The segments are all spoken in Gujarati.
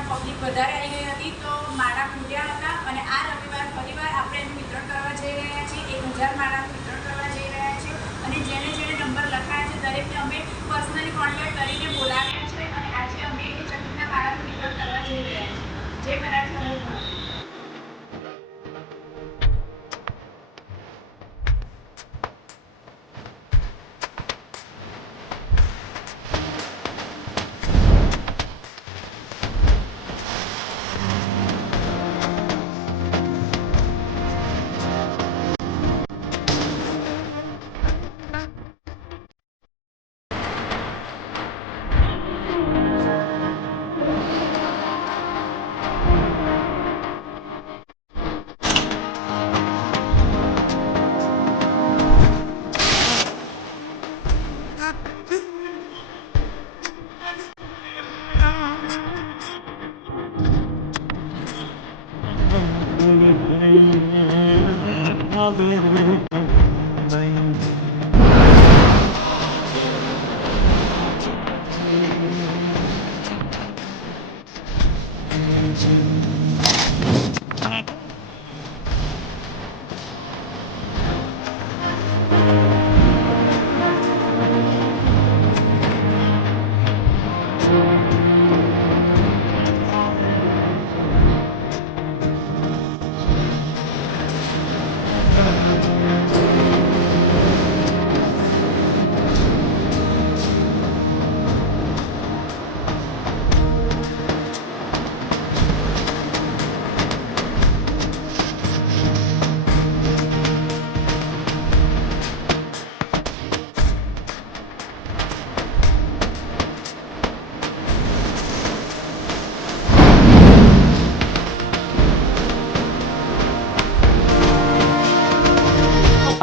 પણ પબ્લિક વધારે આવી ગઈ હતી તો માળા ફૂટ્યા હતા અને આ રવિવાર ફરીવાર આપણે એનું વિતરણ કરવા જઈ રહ્યા છીએ 1000 માળાનું વિતરણ કરવા જઈ રહ્યા છીએ અને જેને નંબર લખાયા છે દરેકને અમે પર્સનલી કોન્ટેક્ટ કરીને બોલાવ્યા છે અને આજે અમે એ ચકલીના માળાનું વિતરણ કરવા જઈ રહ્યા છીએ જય મહારાજ.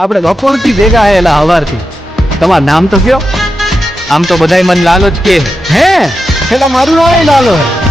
આપણે બપોરથી ભેગા આયેલા હવારથી. તમારું નામ તો કયો? આમ તો બધાય મને લાલો જ કે. હે એટલે મારું નામ લાલો હે.